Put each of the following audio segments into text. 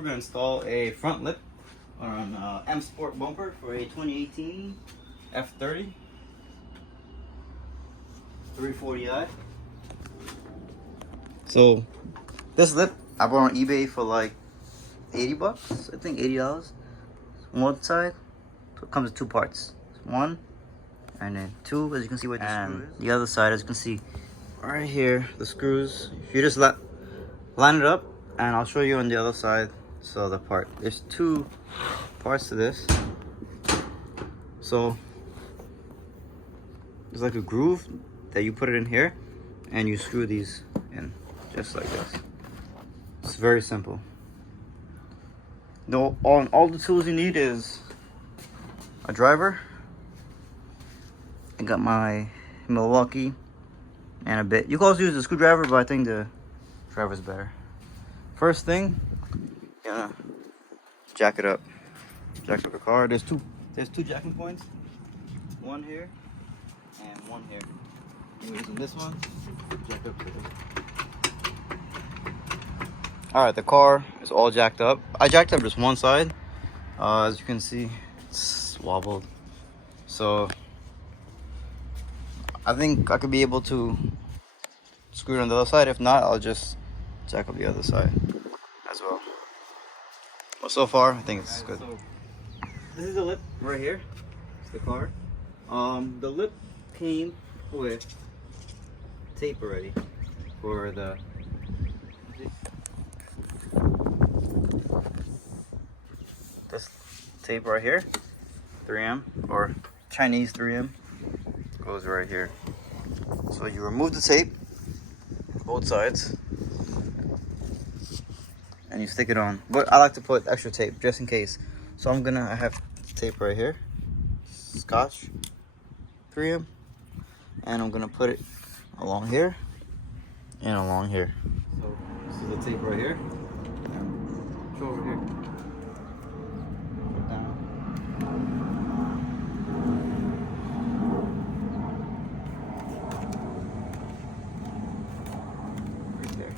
we're gonna install a front lip on M Sport bumper for a 2018 F30 340i. So this lip I bought on eBay for like 80 bucks, I think $80. One side, so it comes with two parts. One and then two, as you can see where the screw is. The other side, as you can see right here, the screws. You just line it up, and I'll show you on the other side. So the part, there's two parts to this. So there's like a groove that you put it in here, and you screw these in just like this. It's very simple. No, all the tools you need is a driver. I got my Milwaukee and a bit. You can also use a screwdriver, but I think the driver's better. First thing, gonna jack it up. Jack up the car. There's two jacking points. One here and one here. I'm using this one. Jack up here. Alright, the car is all jacked up. I jacked up just one side. As you can see, it's wobbled. So I think I could be able to screw it on the other side. If not, I'll just jack up the other side as well. But so far, I think it's good. So this is the lip right here. It's the car. The lip came with tape already for the this tape right here, 3M or Chinese 3M, goes right here. So you remove the tape, both sides, and you stick it on. But I like to put extra tape just in case. So I have tape right here, Scotch 3M, and I'm gonna put it along here and along here. So this is the tape right here. Go over here. Put down. Right there.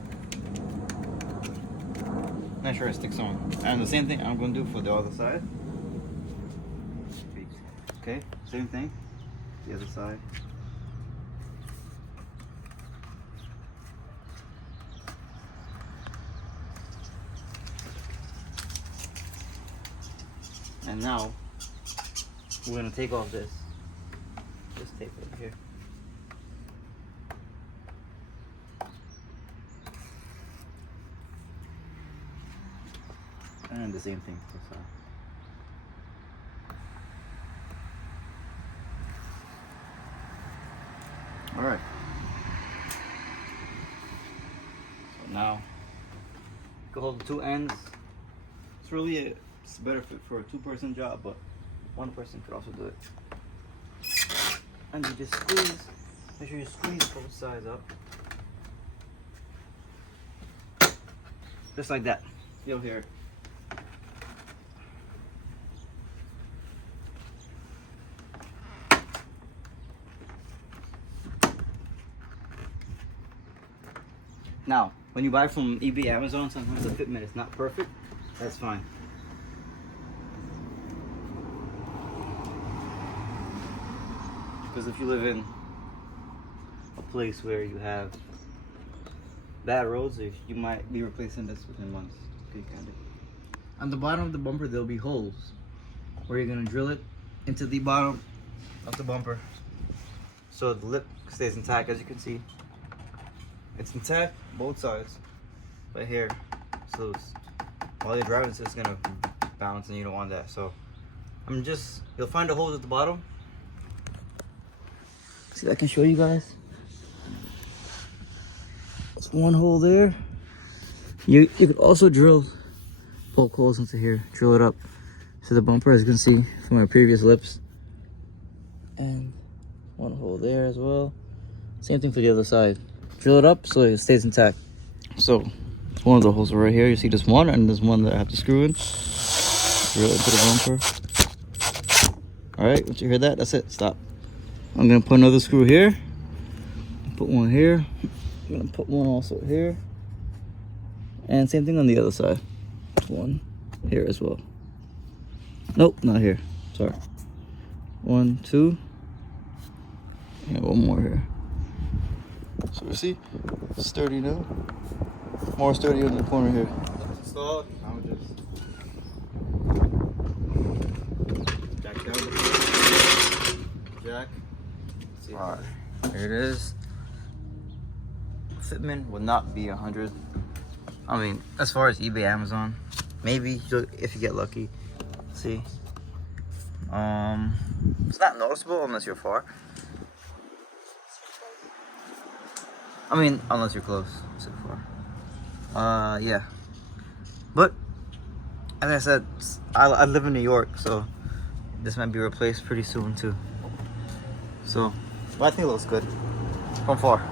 Make sure it sticks on. And the same thing I'm going to do for the other side. Okay, same thing. The other side. And now we're gonna take off this tape right here. And the same thing this side. All right. So now you can hold the two ends. It's really it's better fit for a two-person job, but one person could also do it. And you just squeeze. Make sure you squeeze both sides up, just like that. You'll hear it. Now, when you buy from eBay, Amazon, sometimes the fitment is not perfect. That's fine. Because if you live in a place where you have bad roads, you might be replacing this within months. Okay, kind of. On the bottom of the bumper, there'll be holes where you're gonna drill it into the bottom of the bumper, so the lip stays intact. As you can see, it's intact both sides, but here it's loose. While you're driving, it's just gonna bounce, and you don't want that. So you'll find the holes at the bottom. See, I can show you guys. There's one hole there. You could also poke holes into here, drill it up to the bumper, as you can see from my previous lips. And one hole there as well. Same thing for the other side. Drill it up so it stays intact. So one of the holes are right here. You see this one, and there's one that I have to screw in. Drill it into the bumper. All right, once you hear that, that's it. Stop. I'm gonna put another screw here. Put one here. I'm gonna put one also here. And same thing on the other side. one here as well. Nope, not here. Sorry. 1, 2, and one more here. So you see, sturdy now. More sturdy in the corner here. Installed. Now we just jack down the jack. Alright, here it is. Fitment would not be 100. I mean, as far as eBay, Amazon, maybe if you get lucky. See, it's not noticeable unless you're far. I mean, unless you're close, so far. Yeah. But as I said, I live in New York, so this might be replaced pretty soon too. So, but I think it looks good from far.